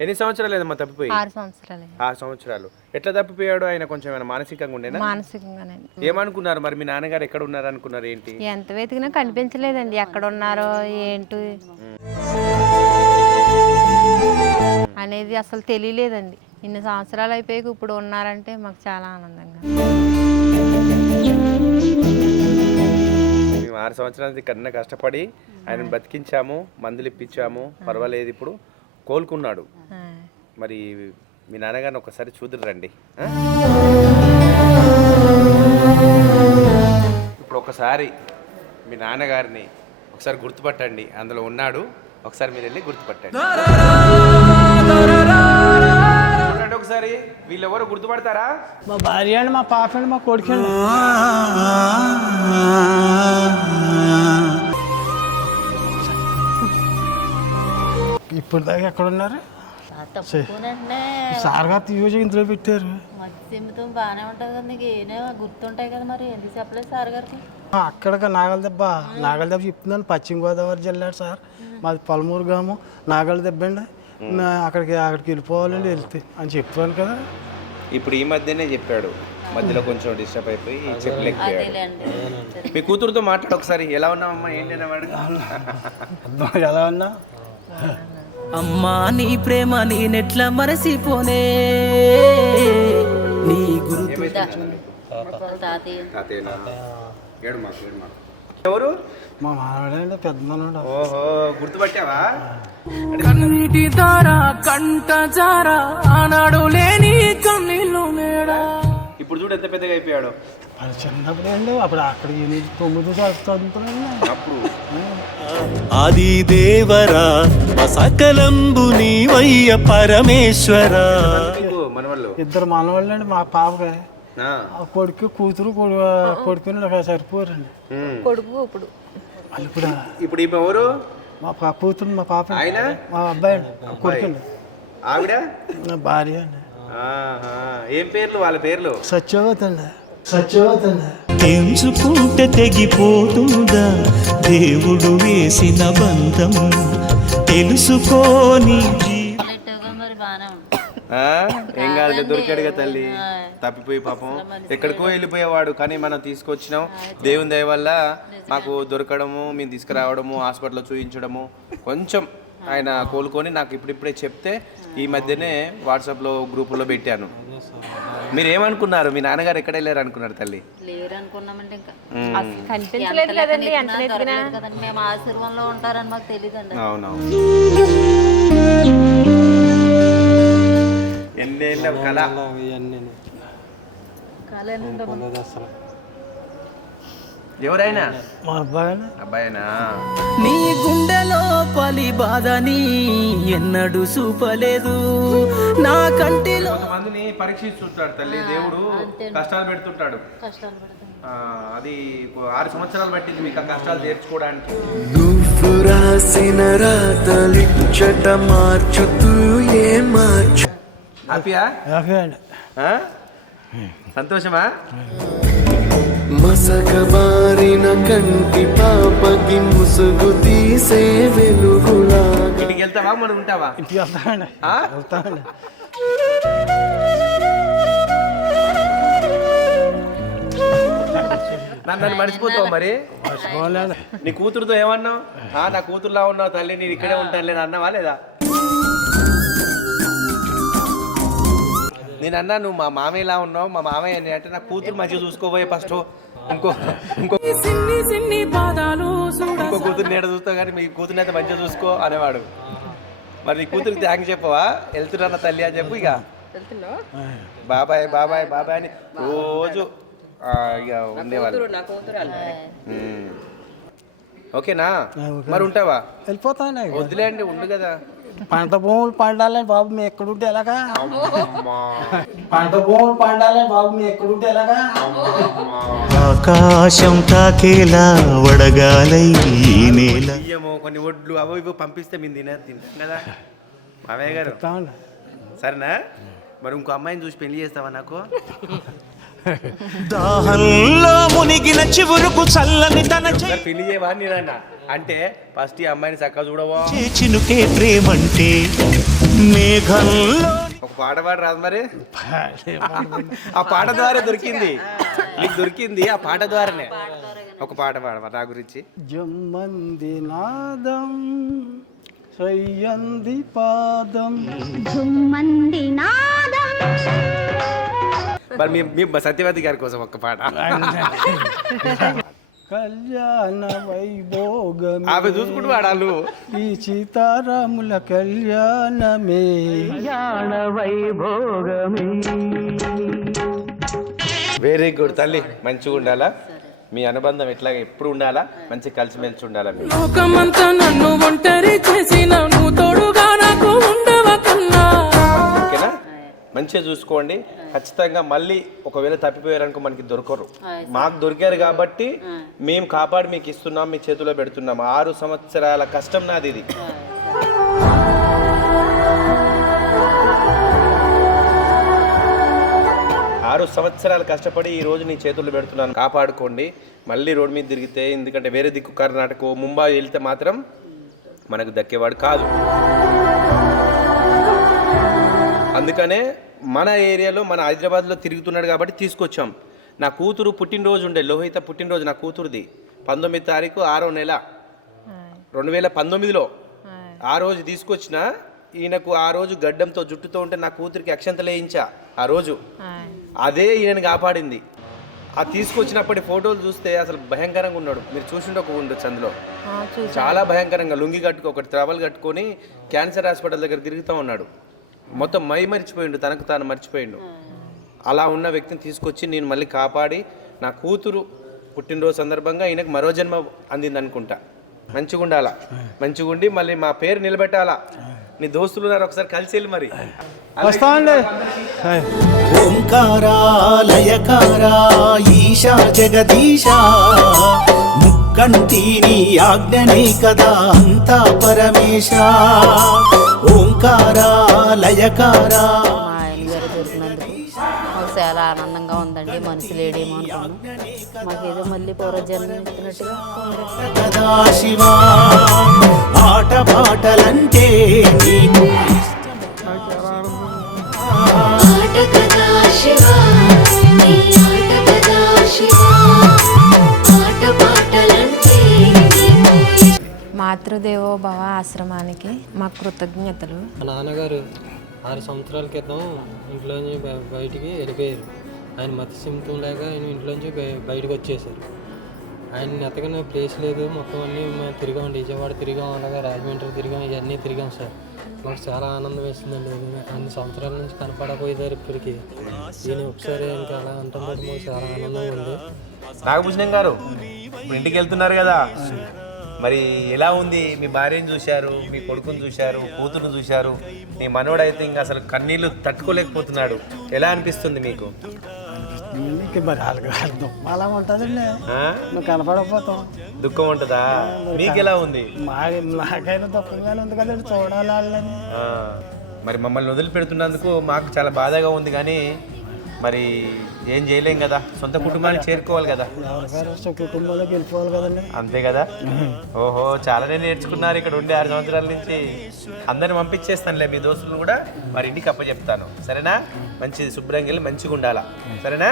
ఎన్ని సంవత్సరాలు లేదమ్మా తప్పిపోయి? ఆరు సంవత్సరాలు ఆరు సంవత్సరాలు. ఎట్లా తప్పిపోయాడు ఆయన కొంచెం ఏమైనా మానసికంగా ఉండేనా? మానసికంగానండి ఏమనుకున్నారు మరి మీ నాన్నగారు? ఎక్కడ ఉన్నారు అనుకున్నారు ఏంటి? ఎంత వెతికినా కనిపించలేదండి. ఎక్కడ ఉన్నారో ఏంటి? అనేది అసలు తెలియలేదండి. ఇన్ని సంవత్సరాలు అయిపోయాక ఇప్పుడు ఉన్నారంటే మాకు చాలా ఆనందంగా మేము ఆరు సంవత్సరాల కన్నా కష్టపడి ఆయన బతికించాము మందులు ఇప్పించాము. పర్వాలేదు ఇప్పుడు. కోలుకున్నాడు. మరి మీ నాన్నగారిని ఒకసారి చూదురు రండి. ఆ? ఇప్పుడు ఒకసారి మీ నాన్నగారిని ఒకసారి గుర్తుపట్టండి. అందులో ఉన్నాడు. ఒకసారి మీరు వెళ్ళి గుర్తుపట్టండి. ఒకసారి? వీళ్ళెవరు గుర్తుపడతారా? మా భార్య మా పాప అండి మా కొడుకు ఇప్పుడు దాకా ఎక్కడ ఉన్నారు సార్ గారు తీసి ఇందులో పెట్టారు. మత్స్యంతో బాగానే ఉంటుంది కదా నీకు. ఏనే గుర్తుంటాయి కదా మరి. ఎందుకు చెప్పలేదు సార్ గారికి? ఆ, అక్కడ నాగల దెబ్బ నాగల దెబ్బ చెప్తున్నాను. పశ్చిమ గోదావరి జిల్లా సార్. మాది పొలమూరు గ్రామం. నాగల దెబ్బ అండి అక్కడికి అక్కడికి వెళ్ళిపోవాలండి వెళ్తే అని చెప్పాను కదా. ఇప్పుడు ఈ మధ్యనే చెప్పాడు. మధ్యలో కొంచెం డిస్టర్బ్ అయిపోయి చెప్పలేకపోయాడు మీ కూతురుతో మాట్లాడు ఒకసారి. ఎలా ఉన్నావమ్మా? ఏంటి ఎలా ఉన్నా? అమ్మా నీ ప్రేమ నేనెట్లా మరసిపోనే. నీ గురు. ఎవరు? మా మానవుడండి పెద్ద మనవడు ఓహో గుర్తుపట్టావా? కన్నీటి దార కంట జార ఆనాడు లేని కన్నీళ్ళు మేడా. ఇప్పుడు చూడు ఎంత పెద్దగా అయిపోయాడు. అది చిన్నప్పుడు అండి అప్పుడు అక్కడ ఎనిమిది తొమ్మిది చదువుతున్నాను అప్పుడు ఆది దేవరా సకలంబు నీవయ్య పరమేశ్వరా. ఇద్దరు మనవాళ్ళు. అండి మా ఆ. కొడుకు కూతురు కొడు కొడుకుని సరిపోరండి. కొడుకు ఇప్పుడు. ఇప్పుడు ఇప్పుడు ఎవరు? మా పా కూతురు మా పాప. ఆయన? మా అబ్బాయి అండి కొడుకండి. ఆవిడ? నా భార్య అండి. ఏం పేర్లు వాళ్ళ పేర్లు? సత్యవతి అండి. సత్యవతి అండి తెంచుకుంటే తెగిపోతుందా? దేవుడు వేసిన బంధం తెలుసుకోని? ఏం కాదు దొరికాడుగా తల్లి. తప్పిపోయి పాపం. ఎక్కడికో వెళ్ళిపోయేవాడు కానీ మనం తీసుకొచ్చినాం. దేవుని దయ వల్ల మాకు దొరకడము మేము తీసుకురావడము హాస్పిటల్లో చూపించడము కొంచెం ఆయన కోలుకొని నాకు ఇప్పుడిప్పుడే చెప్తే ఈ మధ్యనే వాట్సాప్లో గ్రూపులో పెట్టాను. మీరు ఏమనుకున్నారు మీ నాన్నగారు ఎక్కడ వెళ్ళారు అనుకున్నారు తల్లి? లేరు అనుకున్నామంటే ఇంకా. అసలు కనిపించలేదు కదండి ఎంత వెతికినా దొరకలేదు కదండి. మేము ఆశీర్వంలో ఉంటారని మాకు తెలియదండి అవునవును. ఎన్నేళ్ళ కళ ఎవరైనా? మా అబ్బాయి అండి అబ్బాయినా? నీ గుండెలో పలి బాధని ఎన్నడూ చూపలేదు. నా కంటిలో కొంతమందిని పరీక్షిస్తుంటాడు తల్లి దేవుడు కష్టాలు పెడుతుంటాడు. కష్టాలు పడతాం ఆ, అది ఆరు సంవత్సరాలు పట్టింది మీకు ఆ కష్టాలు తీర్చుకోవడానికి. నువ్వు రాసిన రాతలిచ్చట మార్చుతూ ఏ మార్చు హ్యాపీయా? ఆ? సంతోషమా? మసకబారిన కంటి పాపకి ముసుగు తీసే వెలుగులాగా ఇంటికి వెళ్తావా? మరి ఉంటావా? ఇంటికి వెళ్తామండి? వెళ్తామండి నన్ను మర్చిపోతావు మరి. నీ కూతురుతో ఏమన్నావు? ఆ, నా కూతురులా ఉన్నావు తల్లి నేను ఇక్కడే ఉంటాను నేను అన్నావా లేదా? నేను అన్నా నువ్వు మా మామయ్యలా ఉన్నావు మా మామయ్య అని అంటే నా కూతురు మంచిగా చూసుకోబోయే ఫస్ట్ ఇంకో ఇంకో సిన్ని సిన్ని పాదాలు చూడ ఇంకో కూతురు నేడ చూస్తావు కానీ మీ కూతురుని అయితే మంచిగా చూసుకో అనేవాడు. మరి నీ కూతురికి థ్యాంక్స్ చెప్పవా? వెళ్తున్నా తల్లి అని చెప్పు ఇక. బాబాయ్ బాబాయ్ బాబాయ్ అని రోజు ఆ, ఇక ఉండేవాళ్ళు. ఓకేనా? మరి ఉంటావా? వెళ్ళిపోతామండి వద్దులేండి ఉండు కదా. పంట భూములు పండాలని బాబు మీ ఎక్కడుంటే ఎలాగా? పంట భూములు పండాలని బాబు మీ ఎక్కడుంటే ఎలాగా? ఆకాశం తాకేలా వడగాలై నేల. బియ్యము కొన్ని వడ్లు అవి ఇవి పంపిస్తే మేము తినే తింటాం కదా. మావయ్య గారు. సరేనా? మరి ఇంకో అమ్మాయిని చూసి పెళ్ళి చేస్తావా నాకు? దాహంలో మునిగిన చివురుకు చల్లని తన పెళ్ళి చేయవా అని నేనన్నా అంటే ఫస్ట్ ఈ అమ్మాయిని చక్కగా చూడవా? చినుకే ప్రేమంటే మేఘంలో ఒక పాట పాట రాదు మరి. ఆ పాట ద్వారా దొరికింది. నీకు దొరికింది ఆ పాట ద్వారానే. ఒక పాట పాడవా నా గురించి? జమ్మంది నాదం సయ్యంది పాదం. జుమ్మంది నాదం మరి మీ మీ సత్యవతి గారి కోసం ఒక పాట. కళ్యాణ వైభోగమే ఆమె చూసుకుంటూ పాడాలు ఈ సీతారాముల కళ్యాణమే. వెరీ గుడ్ తల్లి మంచిగా ఉండాలా? మీ అనుబంధం ఎట్లా ఎప్పుడు ఉండాలా? మంచి కలిసిమెలిసి ఉండాలా మీరు? లోకమంతా నన్ను ఒంటరి చేసిన నువ్వు మంచిగా చూసుకోండి. ఖచ్చితంగా మళ్ళీ ఒకవేళ తప్పిపోయారనుకో మనకి దొరకరు. మాకు దొరికారు కాబట్టి మేము కాపాడి మీకు ఇస్తున్నాం మీ చేతిలో పెడుతున్నాం. ఆరు సంవత్సరాల కష్టం నాది ఇది. ఆరు సంవత్సరాలు కష్టపడి ఈ రోజు నీ చేతుల్లో పెడుతున్నాను. కాపాడుకోండి. మళ్ళీ రోడ్డు మీద తిరిగితే ఎందుకంటే వేరే దిక్కు కర్ణాటక ముంబై వెళ్తే మాత్రం మనకు దక్కేవాడు కాదు. అందుకనే మన ఏరియాలో మన హైదరాబాద్లో తిరుగుతున్నాడు కాబట్టి తీసుకొచ్చాం. నా కూతురు పుట్టినరోజు ఉండే లోహిత పుట్టినరోజు నా కూతురుది. పంతొమ్మిది తారీఖు ఆరో నెల. రెండు వేల పంతొమ్మిదిలో ఆ రోజు తీసుకొచ్చిన ఈయనకు ఆ రోజు గడ్డంతో జుట్టుతో ఉంటే నా కూతురికి అక్షంతలు వేయించా ఆ రోజు. అదే ఈయనని కాపాడింది. ఆ తీసుకొచ్చినప్పటి ఫోటోలు చూస్తే అసలు భయంకరంగా ఉన్నాడు. మీరు చూసిండే ఒక ఉండొచ్చు అందులో చాలా భయంకరంగా లుంగి కట్టుకో ఒకటి ట్రవల్ కట్టుకొని క్యాన్సర్ హాస్పిటల్ దగ్గర తిరుగుతూ ఉన్నాడు. మొత్తం మై మర్చిపోయిండు తనకు తాను మర్చిపోయిండు. అలా ఉన్న వ్యక్తిని తీసుకొచ్చి నేను మళ్ళీ కాపాడి నా కూతురు పుట్టినరోజు సందర్భంగా ఈయనకు మరో జన్మ అందింది అనుకుంటా మంచిగా ఉండాలా మంచిగా ఉండి మళ్ళీ మా పేరు నిలబెట్టాలా? నీ దోస్తులు ఉన్నారు ఒకసారి కలిసి వెళ్ళి మరి. వస్తామండి ఓంకారా లయకారా ఈశా జగదీశా ముక్కంటి నీ ఆజ్ఞనే కదా అంతా పరమేశ. ఓంకారా లయకారా మా ఆయన గారు దొరికినందుకు మాకు చాలా ఆనందంగా ఉందండి మనసు లేడేమో అనుకున్నాం మాకేదో మళ్ళీ పూర్వజన్మ ఇస్తున్నట్టుగా శివా ఆట పాటలంటే మాతృదేవో భవ ఆశ్రమానికి మా కృతజ్ఞతలు. మా నాన్నగారు ఆరు సంవత్సరాల క్రితం ఇంట్లోంచి బయ- బయటికి వెళ్ళిపోయారు. ఆయన మతి సింతం లేక ఆయన ఇంట్లోంచి బయ- బయటకు వచ్చేసారు. ఆయన ఎతకని ప్లేస్ లేదు. మొత్తం అన్నీ మేము తిరిగాం. విజయవాడ తిరిగాం. అలాగే రాజమండ్రి తిరిగాం. ఇవన్నీ తిరిగాం సార్. మాకు చాలా ఆనందం వేసిందండి అన్ని సంవత్సరాల నుంచి కనపడకపోయేదారు ఇప్పటికి. దీని ఒకసారి ఇంకా అలా మాకు చాలా ఆనందంగా ఉంది. నాగభూషణం గారు ఇంటికి వెళ్తున్నారు కదా. మరి ఎలా ఉంది? మీ భార్యను చూశారు మీ కొడుకుని చూశారు కూతురుని చూశారు? మీ మనవడైతే ఇంకా అసలు కన్నీళ్ళు తట్టుకోలేకపోతున్నాడు. ఎలా అనిపిస్తుంది మీకు? అలా ఉంటుందండి? నువ్వు కనపడకపోతాం దుఃఖం ఉంటుందా? మీకు ఎలా ఉంది? నాకైనా దుఃఖంగానే ఉంది కదండి చూడాలి వాళ్ళని. ఆ, మరి మమ్మల్ని వదిలిపెడుతున్నందుకు మాకు చాలా బాధగా ఉంది కానీ మరి ఏం చేయలేం కదా. సొంత కుటుంబాన్ని చేరుకోవాలి కదా. కుటుంబాలకు వెళ్ళిపోవాలి కదండి అంతే కదా? ఓహో చాలానే నేర్చుకున్నారు ఇక్కడ ఉండే ఆరు సంవత్సరాల నుంచి. అందరిని పంపించేస్తానులే మీ దోస్తులు కూడా. మరి ఇంటికి అప్పచెప్తాను. సరేనా? మంచిది శుభ్రంగా వెళ్ళి మంచిగా ఉండాలా సరేనా